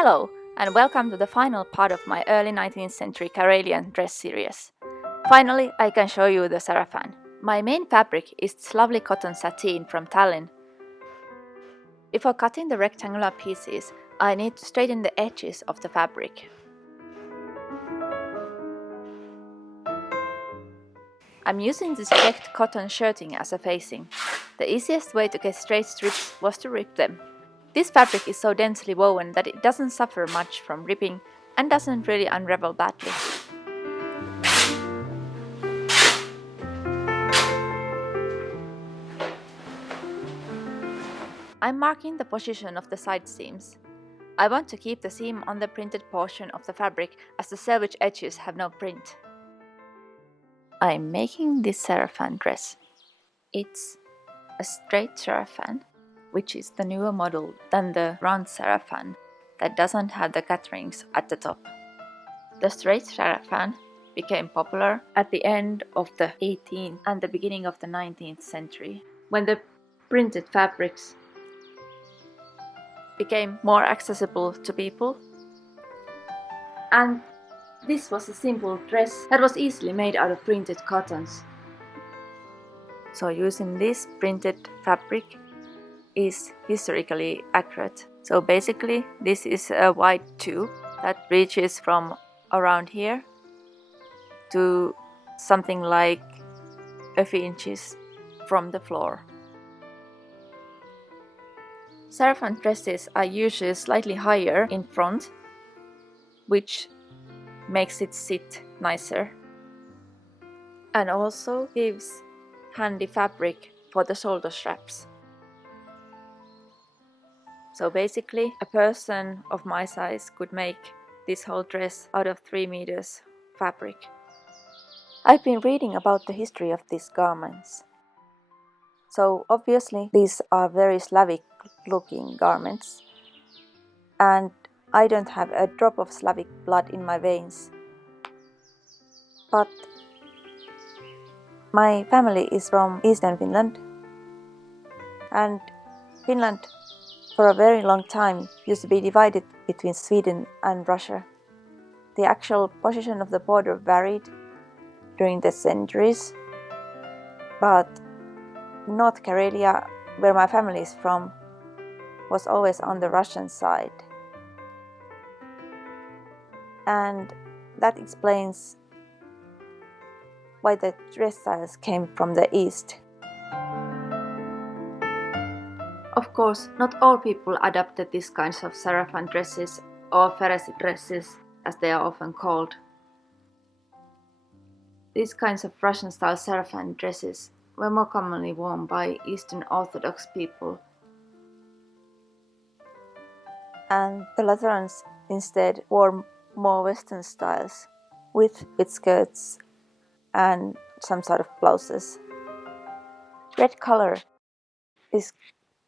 Hello, and welcome to the final part of my early 19th century Karelian dress series. Finally, I can show you the Sarafan. My main fabric is this lovely cotton sateen from Tallinn. Before cutting the rectangular pieces, I need to straighten the edges of the fabric. I'm using this checked cotton shirting as a facing. The easiest way to get straight strips was to rip them. This fabric is so densely woven that it doesn't suffer much from ripping and doesn't really unravel badly. I'm marking the position of the side seams. I want to keep the seam on the printed portion of the fabric as the selvage edges have no print. I'm making this Sarafan dress. It's a straight Sarafan, which is the newer model than the round Sarafan that doesn't have the caterings at the top. The straight Sarafan became popular at the end of the 18th and the beginning of the 19th century, when the printed fabrics became more accessible to people. And this was a simple dress that was easily made out of printed cottons. So using this printed fabric is historically accurate. So basically this is a wide tube that reaches from around here to something like a few inches from the floor. Sarafan dresses are usually slightly higher in front, which makes it sit nicer and also gives handy fabric for the shoulder straps. So basically a person of my size could make this whole dress out of 3 meters fabric. I've been reading about the history of these garments. So obviously these are very Slavic looking garments, and I don't have a drop of Slavic blood in my veins. But my family is from Eastern Finland, and Finland for a very long time used to be divided between Sweden and Russia. The actual position of the border varied during the centuries, but North Karelia, where my family is from, was always on the Russian side. And that explains why the dress styles came from the east. Of course, not all people adopted these kinds of Sarafan dresses or Pharisee dresses, as they are often called. These kinds of Russian-style Sarafan dresses were more commonly worn by Eastern Orthodox people. And the Lutherans instead wore more Western styles with skirts and some sort of blouses. Red color is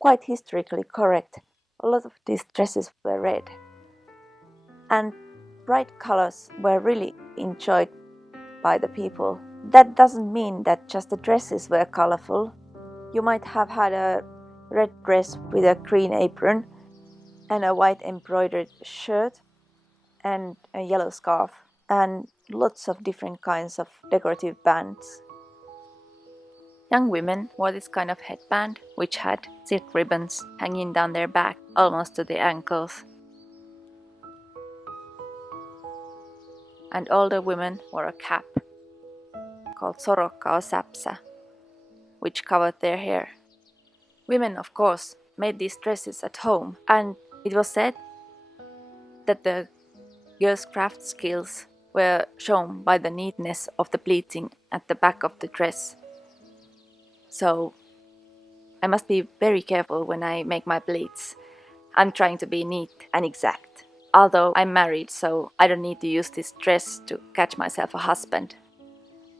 quite historically correct. A lot of these dresses were red. And bright colors were really enjoyed by the people. That doesn't mean that just the dresses were colorful. You might have had a red dress with a green apron and a white embroidered shirt and a yellow scarf and lots of different kinds of decorative bands. Young women wore this kind of headband, which had silk ribbons hanging down their back almost to the ankles. And older women wore a cap called sorokka or sapsa, which covered their hair. Women, of course, made these dresses at home, and it was said that the girls' craft skills were shown by the neatness of the pleating at the back of the dress. So I must be very careful when I make my pleats. I'm trying to be neat and exact. Although I'm married, so I don't need to use this dress to catch myself a husband.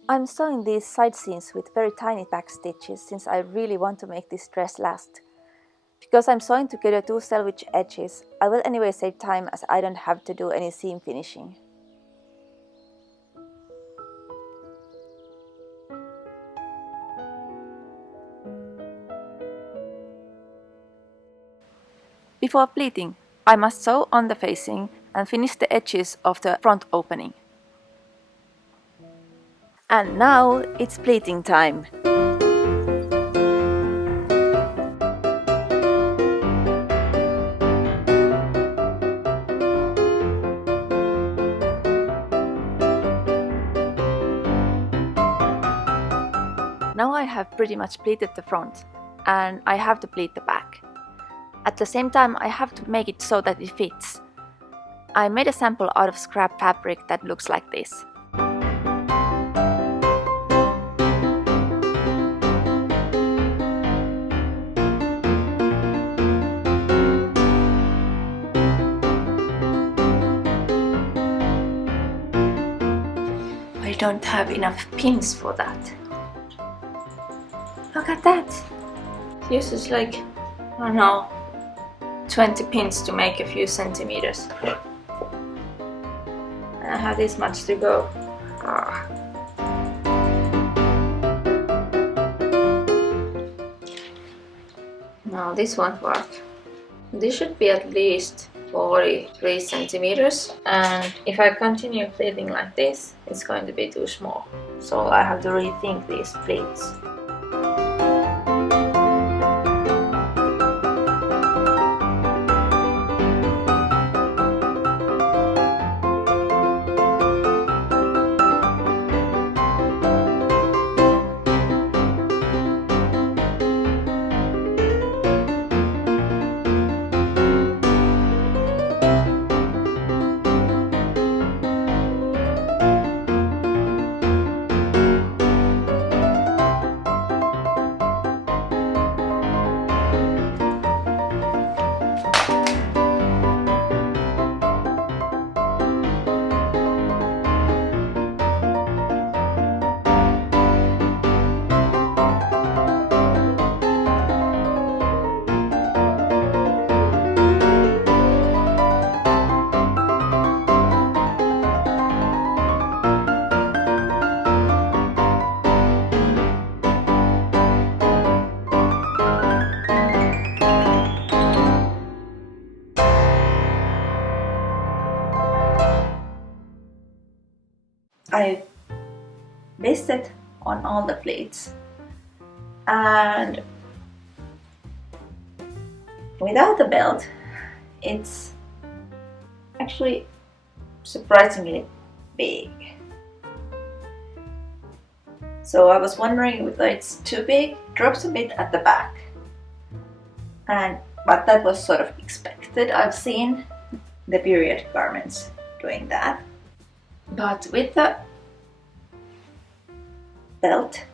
I'm sewing these side seams with very tiny back stitches since I really want to make this dress last. Because I'm sewing together 2 selvage edges, I will anyway save time as I don't have to do any seam finishing. Before pleating, I must sew on the facing and finish the edges of the front opening. And now it's pleating time. Now I have pretty much pleated the front and I have to pleat the back. At the same time, I have to make it so that it fits. I made a sample out of scrap fabric that looks like this. I don't have enough pins for that. Look at that! It uses like, I don't know, 20 pins to make a few centimeters. And I have this much to go. No, this won't work. This should be at least 43 centimeters, and if I continue pleating like this, it's going to be too small. So I have to rethink these pleats. I basted on all the pleats, and without the belt it's actually surprisingly big. So I was wondering whether it's too big. It drops a bit at the back, but that was sort of expected. I've seen the period garments doing that. But with the belt,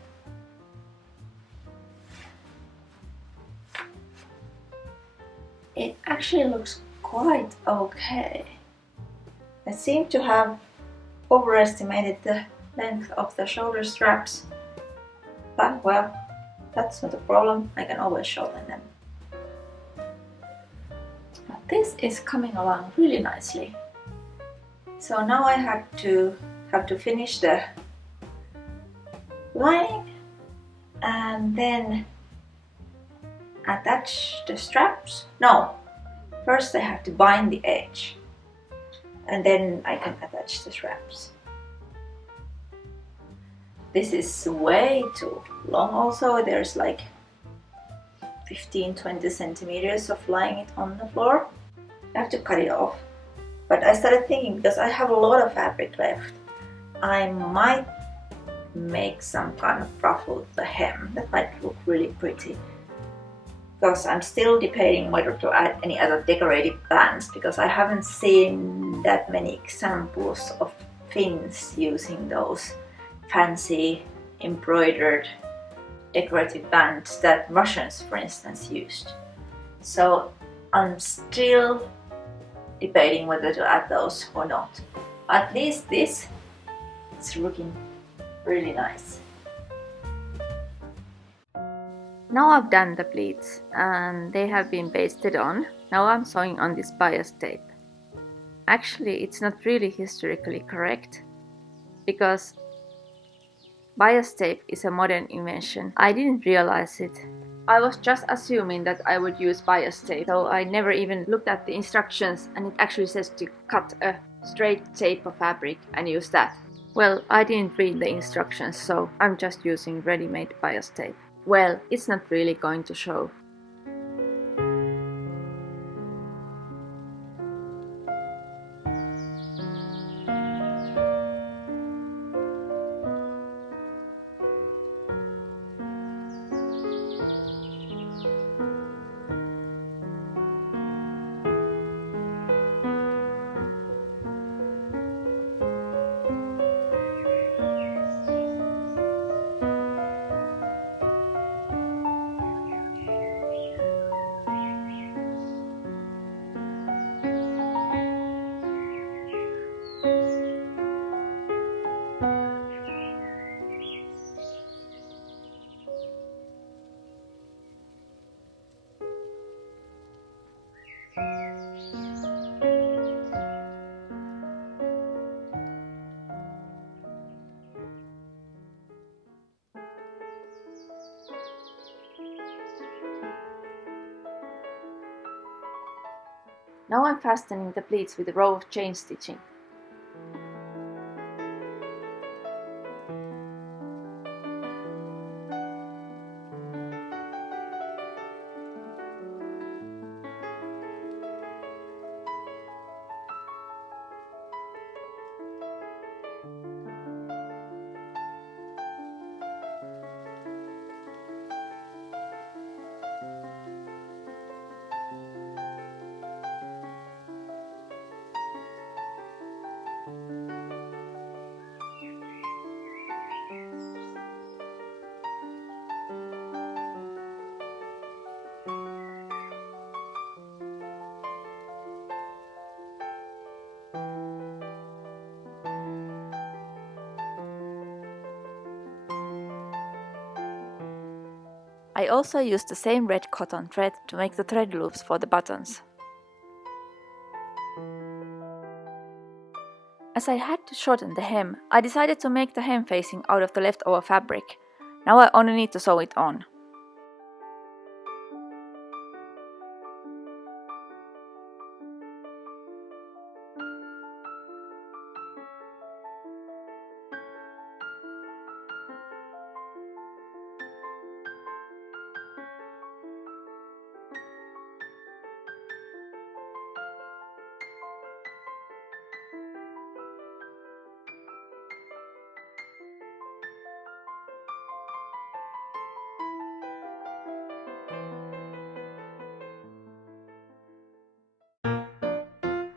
it actually looks quite okay. I seem to have overestimated the length of the shoulder straps, but well, that's not a problem. I can always shorten them. But this is coming along really nicely. So now I have to finish the lining and then attach the straps. No, first I have to bind the edge and then I can attach the straps. This is way too long also. There's like 15-20 centimeters of lying it on the floor. I have to cut it off. But I started thinking, because I have a lot of fabric left, I might make some kind of ruffle with the hem. That might look really pretty. Because I'm still debating whether to add any other decorative bands, because I haven't seen that many examples of Finns using those fancy embroidered decorative bands that Russians, for instance, used. So I'm still debating whether to add those or not. At least this is looking really nice. Now I've done the pleats and they have been pasted on. Now I'm sewing on this bias tape. Actually, it's not really historically correct because bias tape is a modern invention. I didn't realize it I was just assuming that I would use bias tape, so I never even looked at the instructions, and it actually says to cut a straight tape of fabric and use that. Well, I didn't read the instructions, so I'm just using ready-made bias tape. Well, it's not really going to show. Now I'm fastening the pleats with a row of chain stitching. I also used the same red cotton thread to make the thread loops for the buttons. As I had to shorten the hem, I decided to make the hem facing out of the leftover fabric. Now I only need to sew it on.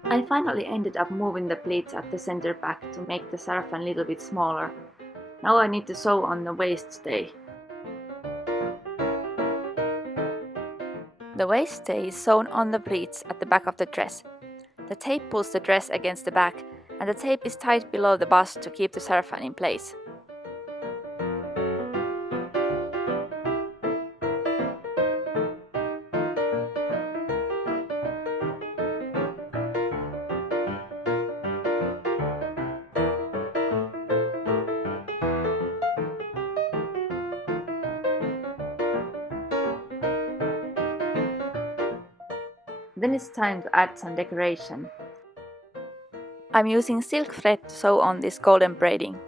I finally ended up moving the pleats at the center back to make the sarafan a little bit smaller. Now I need to sew on the waist stay. The waist stay is sewn on the pleats at the back of the dress. The tape pulls the dress against the back, and the tape is tied below the bust to keep the sarafan in place. Then it's time to add some decoration. I'm using silk thread to sew on this golden braiding.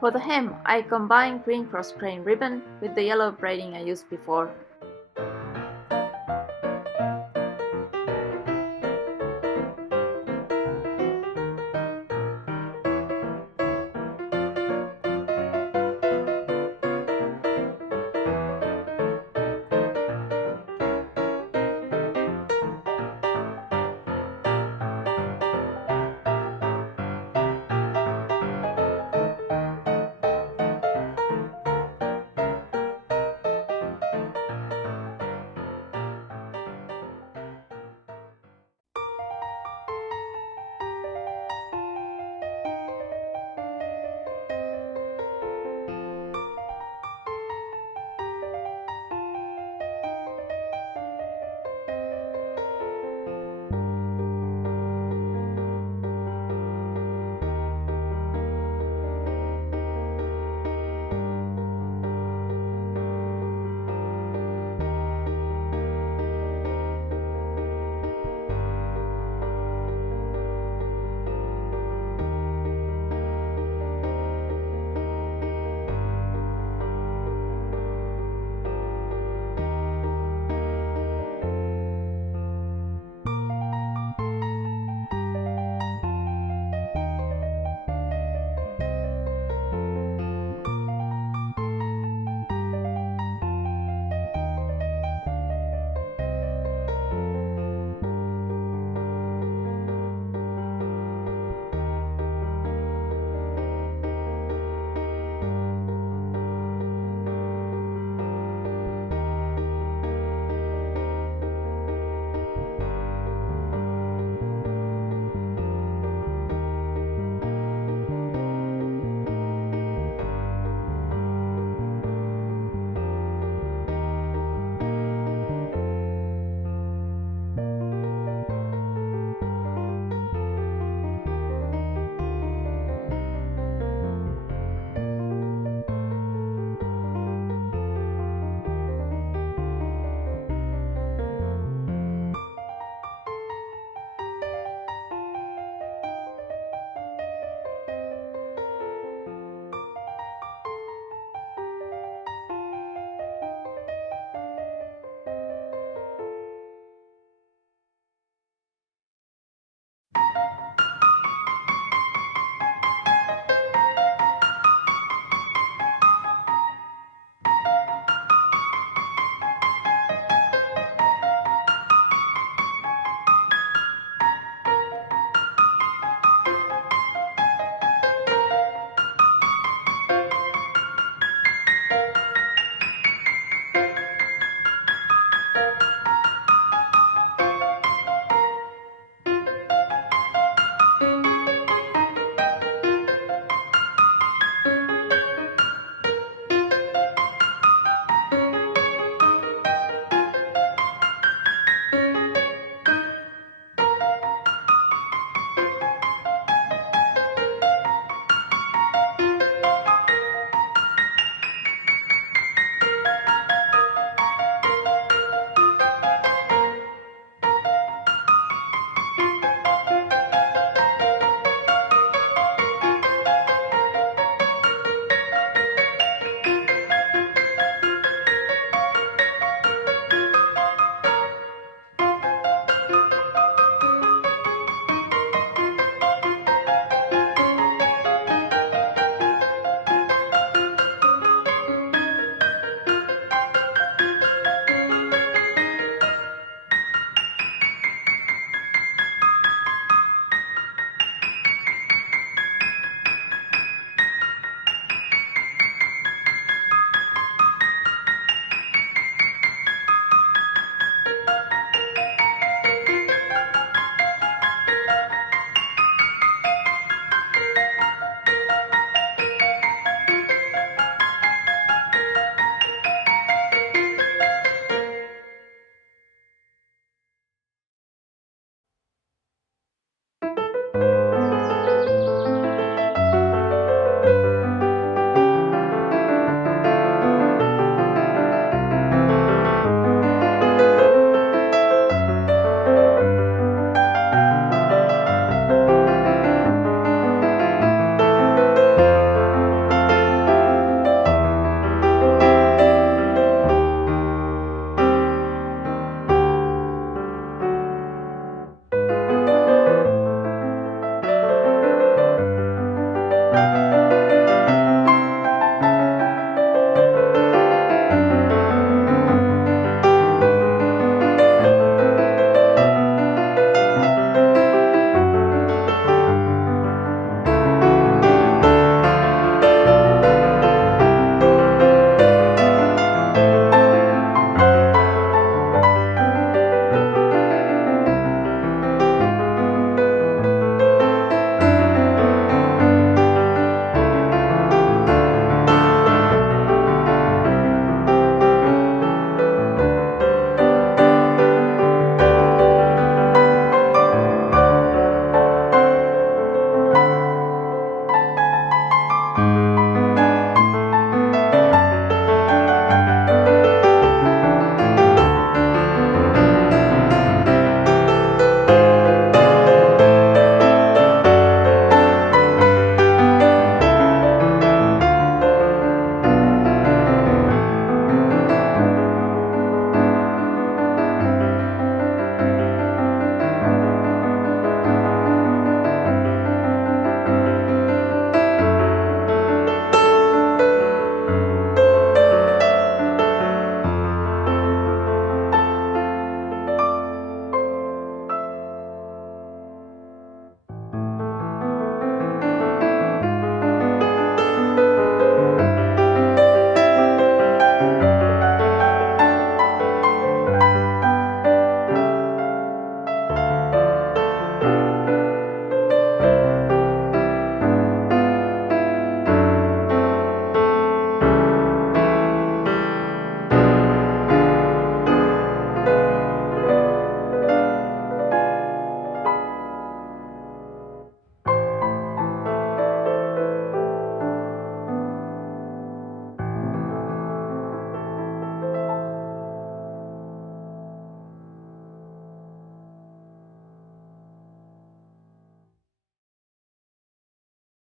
For the hem, I combine green cross grain ribbon with the yellow braiding I used before.